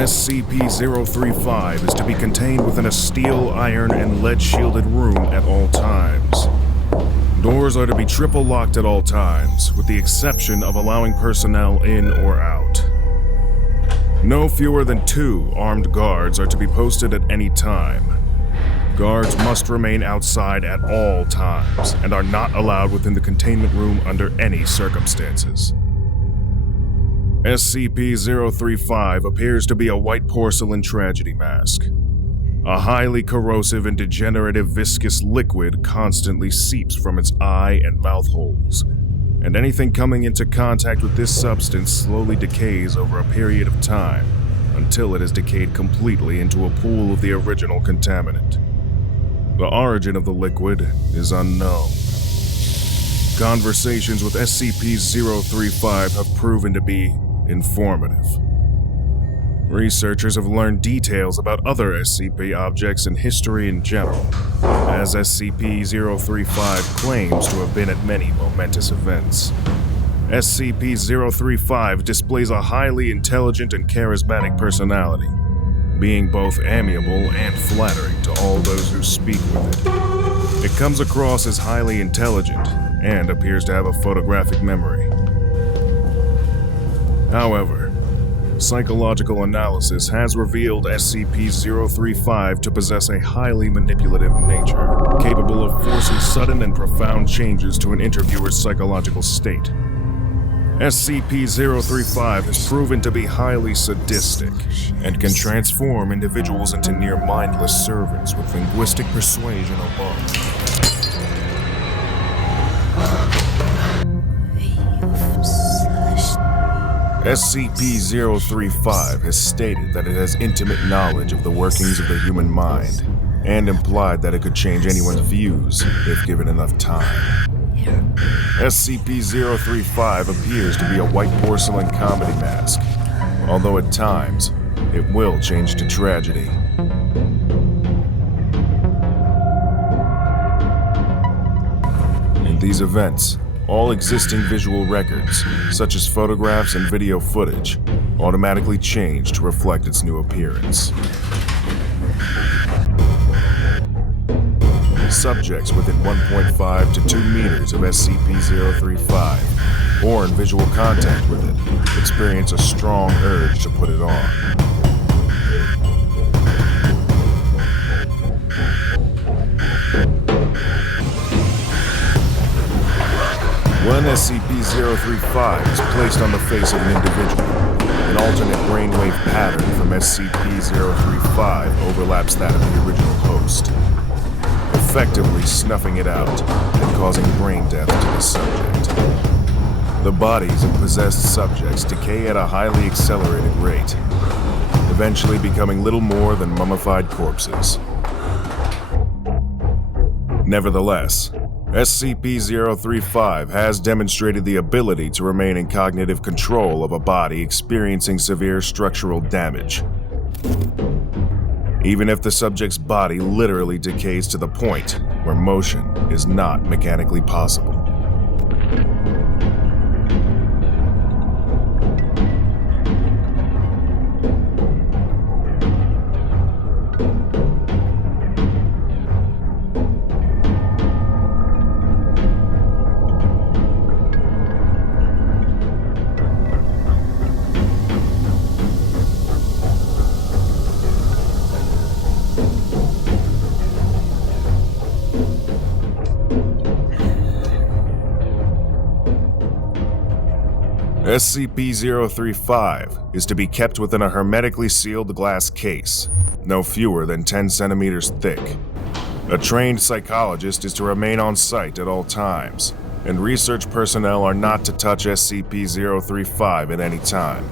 SCP-035 is to be contained within a steel, iron, and lead-shielded room at all times. Doors are to be triple locked at all times, with the exception of allowing personnel in or out. No fewer than 2 armed guards are to be posted at any time. Guards must remain outside at all times and are not allowed within the containment room under any circumstances. SCP-035 appears to be a white porcelain tragedy mask. A highly corrosive and degenerative viscous liquid constantly seeps from its eye and mouth holes, and anything coming into contact with this substance slowly decays over a period of time until it has decayed completely into a pool of the original contaminant. The origin of the liquid is unknown. Conversations with SCP-035 have proven to be informative. Researchers have learned details about other SCP objects and history in general, as SCP-035 claims to have been at many momentous events. SCP-035 displays a highly intelligent and charismatic personality, being both amiable and flattering to all those who speak with it. It comes across as highly intelligent and appears to have a photographic memory. However, psychological analysis has revealed SCP-035 to possess a highly manipulative nature, capable of forcing sudden and profound changes to an interviewer's psychological state. SCP-035 has proven to be highly sadistic and can transform individuals into near-mindless servants with linguistic persuasion alone. SCP-035 has stated that it has intimate knowledge of the workings of the human mind, and implied that it could change anyone's views if given enough time. SCP-035 appears to be a white porcelain comedy mask, although at times, it will change to tragedy. In these events, all existing visual records, such as photographs and video footage, automatically change to reflect its new appearance. Subjects within 1.5 to 2 meters of SCP-035, or in visual contact with it, experience a strong urge to put it on. When SCP-035 is placed on the face of an individual, an alternate brainwave pattern from SCP-035 overlaps that of the original host, effectively snuffing it out and causing brain death to the subject. The bodies of possessed subjects decay at a highly accelerated rate, eventually becoming little more than mummified corpses. Nevertheless, SCP-035 has demonstrated the ability to remain in cognitive control of a body experiencing severe structural damage, even if the subject's body literally decays to the point where motion is not mechanically possible. SCP-035 is to be kept within a hermetically sealed glass case, no fewer than 10 centimeters thick. A trained psychologist is to remain on site at all times, and research personnel are not to touch SCP-035 at any time.